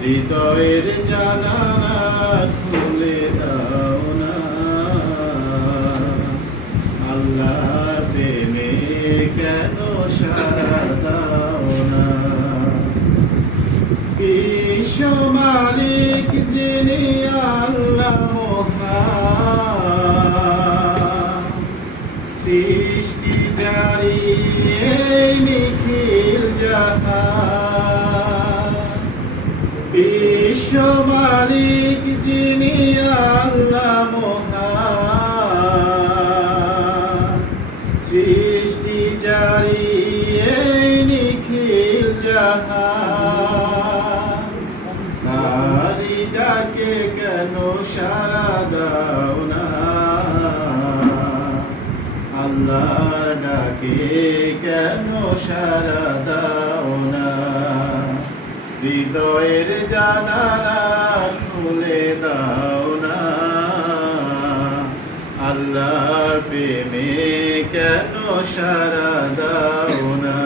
হৃদয়ের জানালা খুলে দাও না, আল্লাহর প্রেমে কেন সাড়া দাও না। বিশ্ব মালিক যিনি আল্লাহ মহান, সৃষ্টি জারি এই নিখিল জাহান। বিশ্ব মালিক যিনি আল্লাহ মহান, সৃষ্টি জারি এই নিখিল জাহান। তারি ডাকে কেন সাড়া দাও না, আল্লাহর ডাকে কেন সাড়া দাও না। হৃদয়ের জানালা খুলে দাও না, আল্লাহর প্রেমে কেন সাড়া দাও না।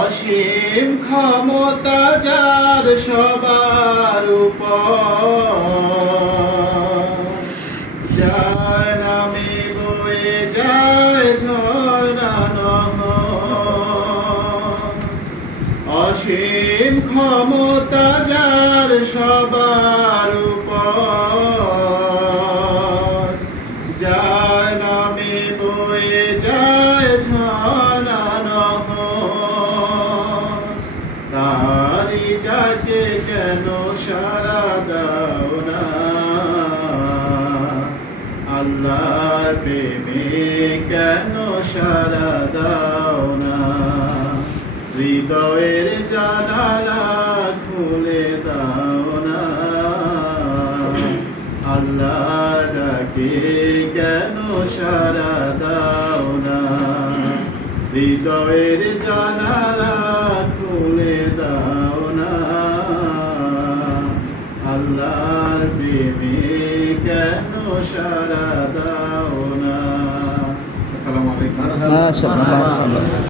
অসীম ক্ষমতা যার সবার উপর, যার নামে বয়ে যায় ঝর্ণা নহর। অসীম ক্ষমতা যার সবার উপর, যার নামে বয়ে যায় ঝর্ণা নহর। তারি ডাকে কেন সাড়া দাও না, আল্লাহর প্রেমে কেন সাড়া দাও না। হৃদয়ের জানালা খুলে দাও না, আল্লাহর ডাকে কেন সাড়া দাও না। হৃদয়ের জানালা খুলে দাও না, আল্লাহর প্রেমে কেন সাড়া দাও না। আসসালামু আলাইকুম।